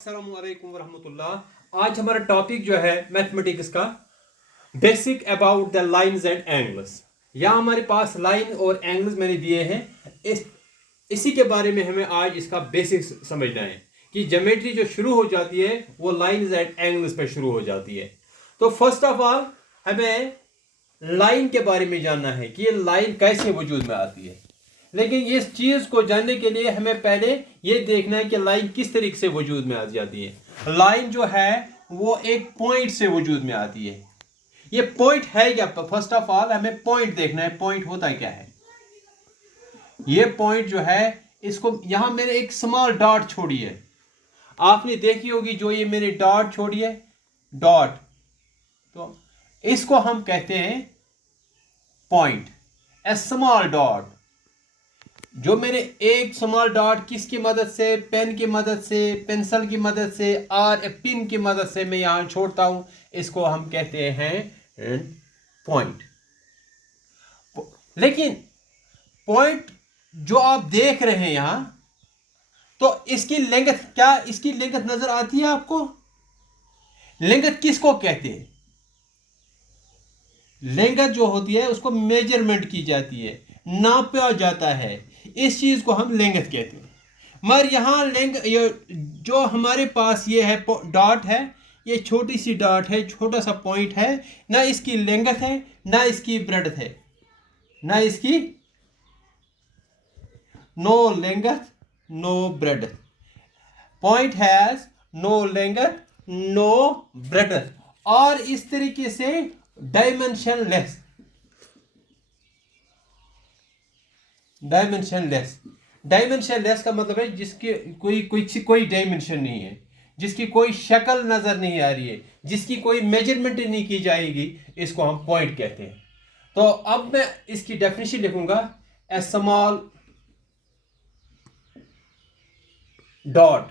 अस्सलामु अलैकुम वरहमतुल्लाह। आज हमारा टॉपिक जो है मैथमेटिक्स का basic about the lines and angles. यहाँ हमारे पास लाइन और एंगल्स मैंने दिए हैं। इसी के बारे में हमें आज इसका बेसिक समझना है कि ज्योमेट्री जो शुरू हो जाती है वो लाइंस एंड एंगल्स पे शुरू हो जाती है। तो फर्स्ट ऑफ ऑल हमें लाइन के बारे में जानना है कि ये लाइन कैसे वजूद में आती है। लेकिन इस चीज को जानने के लिए हमें पहले ये देखना है कि लाइन किस तरीके से वजूद में आ जाती है। लाइन जो है वो एक पॉइंट से वजूद में आती है। ये पॉइंट है क्या? फर्स्ट ऑफ ऑल हमें पॉइंट देखना है, पॉइंट होता क्या है। ये पॉइंट जो है इसको यहां मैंने एक स्मॉल डॉट छोड़ी है, आपने देखी होगी जो ये मैंने डॉट छोड़ी है, डॉट, तो इसको हम कहते हैं पॉइंट, ए स्मॉल डॉट। जो मैंने एक स्मॉल डॉट किसकी मदद से, पेन की मदद से, पेंसिल की मदद से और पिन की मदद से मैं यहां छोड़ता हूं, इसको हम कहते हैं पॉइंट। लेकिन पॉइंट जो आप देख रहे हैं यहां, तो इसकी लेंथ क्या, इसकी लेंथ नजर आती है आपको? लेंथ किसको कहते हैं? लेंथ जो होती है उसको मेजरमेंट की जाती है, नापा जाता है, इस चीज को हम लेंथ कहते हैं। मगर यहां ये जो हमारे पास ये है डॉट है, ये छोटी सी डॉट है, छोटा सा पॉइंट है, ना इसकी लेंथ है ना इसकी ब्रेड्थ है, ना इसकी no length no breadth. Point has no length no breadth और इस तरीके से डायमेंशनलेस। डायमेंशनलेस का मतलब है जिसकी कोई डायमेंशन नहीं है, जिसकी कोई शक्ल नजर नहीं आ रही है, जिसकी कोई मेजरमेंट नहीं की जाएगी, इसको हम पॉइंट कहते हैं। तो अब मैं इसकी डेफिनेशन लिखूंगा, a small dot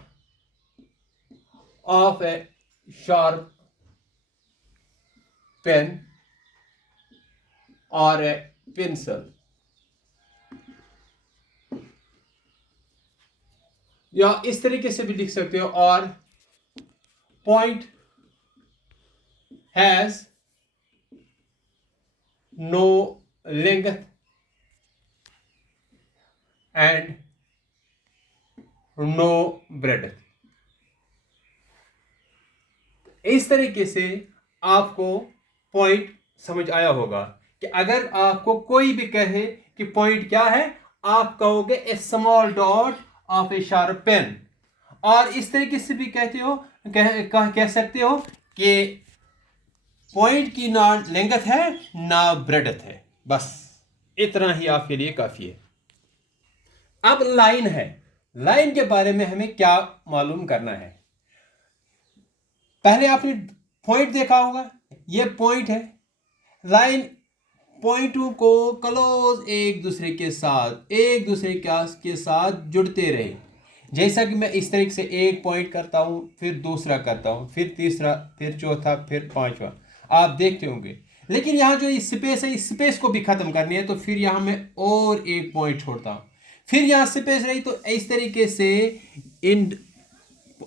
of a sharp pen और ए पेंसिल, या इस तरीके से भी लिख सकते हो, और point has no length and no breadth. इस तरीके से आपको पॉइंट समझ आया होगा कि अगर आपको कोई भी कहे कि पॉइंट क्या है, आप कहोगे a small dot of a sharp pen. और इस तरीके से भी कहते हो, कह सकते हो कि पॉइंट की ना लेंथ है ना ब्रेड्थ है। बस इतना ही आपके लिए काफी है। अब लाइन है, लाइन के बारे में हमें क्या मालूम करना है। पहले आपने पॉइंट देखा होगा, ये पॉइंट है। लाइन पॉइंटों को क्लोज एक दूसरे के साथ जुड़ते रहे। जैसा कि मैं इस तरीके से एक पॉइंट करता हूं, फिर दूसरा करता हूं, फिर तीसरा, फिर चौथा, फिर पांचवा, आप देखते होंगे। लेकिन यहाँ जो स्पेस है, इस स्पेस को भी खत्म करनी है, तो फिर यहाँ मैं और एक पॉइंट छोड़ता हूँ, फिर यहाँ स्पेस रही, तो इस तरीके से इन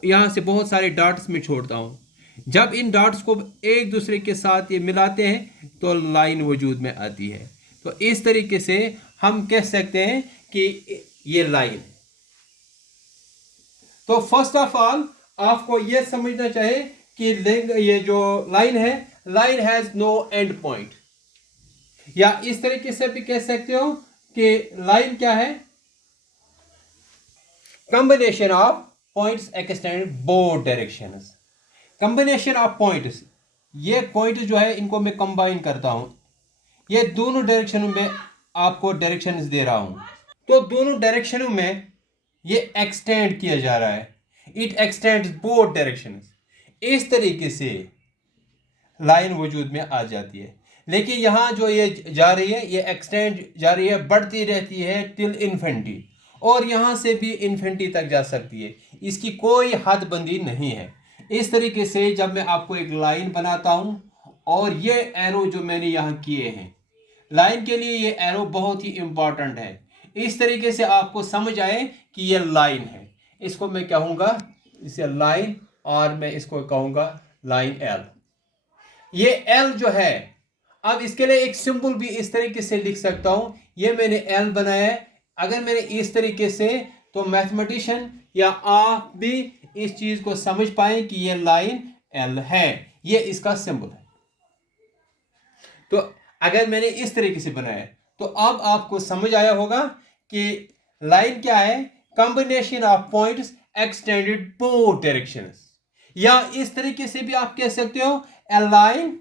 यहाँ से बहुत सारे डॉट्स में छोड़ता हूँ। जब इन डॉट्स को एक दूसरे के साथ ये मिलाते हैं तो लाइन वजूद में आती है। तो इस तरीके से हम कह सकते हैं कि ये लाइन है। तो फर्स्ट ऑफ ऑल आपको ये समझना चाहिए कि ये जो लाइन है, line has no end point, या इस तरीके से भी कह सकते हो कि लाइन क्या है, combination of points extend both directions. Combination of points, ये पॉइंट जो है इनको मैं कंबाइन करता हूं, ये दोनों डायरेक्शनों में आपको डायरेक्शंस दे रहा हूं, तो दोनों डायरेक्शनों में ये एक्सटेंड किया जा रहा है, इट एक्सटेंड्स बोथ डायरेक्शंस। इस तरीके से लाइन वजूद में आ जाती है। लेकिन यहां जो ये जा रही है, ये एक्सटेंड जा रही है, बढ़ती रहती है टिल इन्फिनिटी, और यहां से भी इन्फिनिटी तक जा सकती है, इसकी कोई हद बंदी नहीं है। इस तरीके से जब मैं आपको एक लाइन बनाता हूं, और ये एरो जो मैंने यहां किए हैं, लाइन के लिए ये एरो बहुत ही इंपॉर्टेंट है। इस तरीके से आपको समझ आए कि ये लाइन है, इसको मैं कहूंगा इसे लाइन, और मैं इसको कहूंगा लाइन एल। ये एल जो है, अब इसके लिए एक सिंबल भी इस तरीके से लिख सकता हूं। ये मैंने एल बनाया है। अगर मैंने इस तरीके से, तो मैथमेटिशियन या आप भी इस चीज को समझ पाए कि ये लाइन एल है, ये इसका सिंबल है। तो अगर मैंने इस तरीके से बनाया तो अब आपको समझ आया होगा कि लाइन क्या है, combination of points extended both directions. या इस तरीके से भी आप कह सकते हो, a line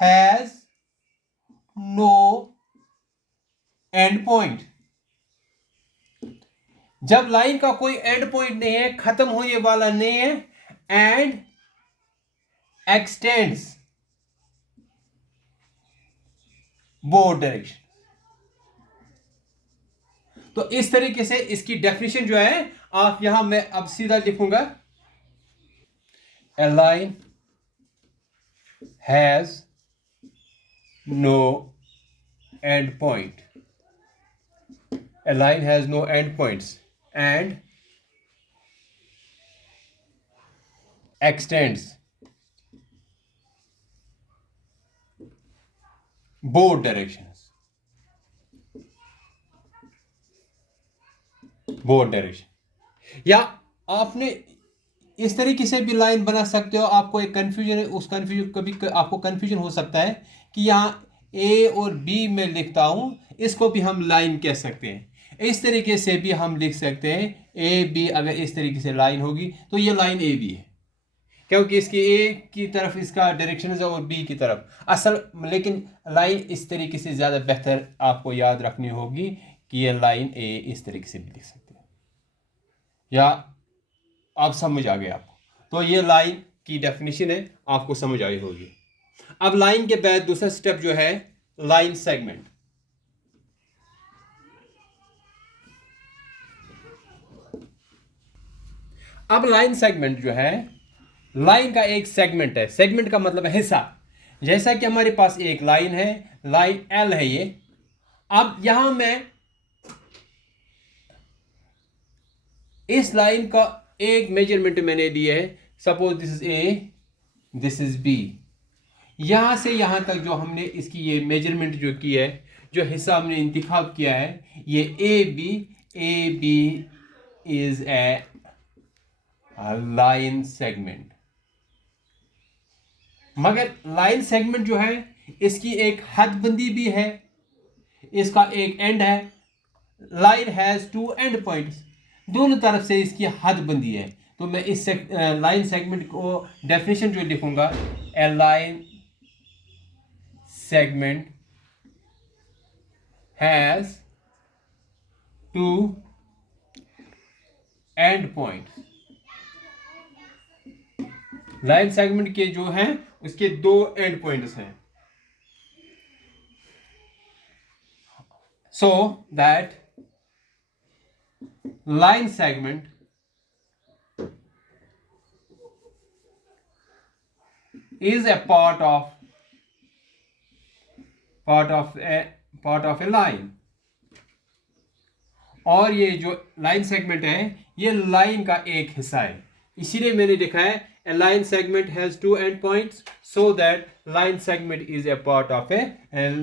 has no end point. जब लाइन का कोई एंड पॉइंट नहीं है, खत्म होने वाला नहीं है, एंड एक्सटेंड्स बोथ डायरेक्शन। तो इस तरीके से इसकी डेफिनेशन जो है, आप यहां मैं अब सीधा लिखूंगा, a line has no end point, a line has no end points and extends both directions, both direction। या आपने इस तरीके से भी लाइन बना सकते हो। आपको एक कंफ्यूजन है, उस कंफ्यूजन कभी आपको कंफ्यूजन हो सकता है कि यहाँ ए और बी में लिखता हूं, इसको भी हम लाइन कह सकते हैं। इस तरीके से भी हम लिख सकते हैं, ए बी अगर इस तरीके से लाइन होगी तो ये लाइन ए बी है, क्योंकि इसकी ए की तरफ इसका डायरेक्शन है और बी की तरफ असल। लेकिन लाइन इस तरीके से ज़्यादा बेहतर आपको याद रखनी होगी कि ये लाइन ए इस तरीके से भी लिख सकते हैं। या आप समझ आ गए आपको? तो ये लाइन की डेफिनेशन है, आपको समझ आई होगी। अब लाइन के बाद दूसरा स्टेप जो है, लाइन सेगमेंट। अब लाइन सेगमेंट जो है, लाइन का एक सेगमेंट है। सेगमेंट का मतलब है हिस्सा। जैसा कि हमारे पास एक लाइन है, लाइन एल है ये। अब यहां मैं इस लाइन का एक मेजरमेंट मैंने दिया है। Suppose this is A, this is B. यहां से यहां तक जो हमने इसकी ये मेजरमेंट जो की है, जो हिस्सा हमने इंतखाब किया है, ये A B is a line segment. मगर लाइन सेगमेंट जो है, इसकी एक हदबंदी भी है, इसका एक एंड है। Line has two end points, दोनों तरफ से इसकी हदबंदी है। तो मैं इस लाइन सेगमेंट को डेफिनेशन जो लिखूंगा, a line segment has two end points. Line segment के जो हैं, उसके दो एंड पॉइंट्स हैं। So that line segment is a part of a line। और ये जो लाइन सेगमेंट है, ये लाइन का एक हिस्सा है। इसीलिए मैंने लिखा है, a line segment has two endpoints so that line segment is a part of a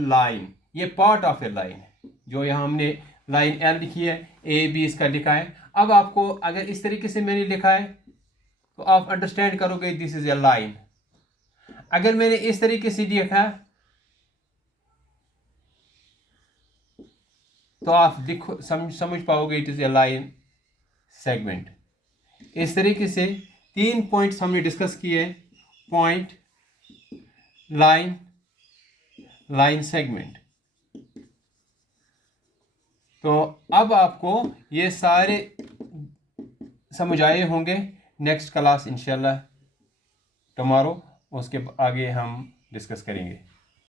line। ये पार्ट ऑफ ए लाइन है। जो यहाँ हमने लाइन एल लिखी है, ए बी इसका लिखा है। अब आपको अगर इस तरीके से मैंने लिखा है तो आप अंडरस्टैंड करोगे दिस इज ए लाइन। अगर मैंने इस तरीके से लिखा तो आप लिखो, समझ पाओगे it is a line segment. इस तरीके से तीन पॉइंट्स हमने डिस्कस किए, पॉइंट, लाइन, लाइन सेगमेंट। तो अब आपको ये सारे समझ आए होंगे। नेक्स्ट क्लास इंशाल्लाह टुमारो, उसके आगे हम डिस्कस करेंगे।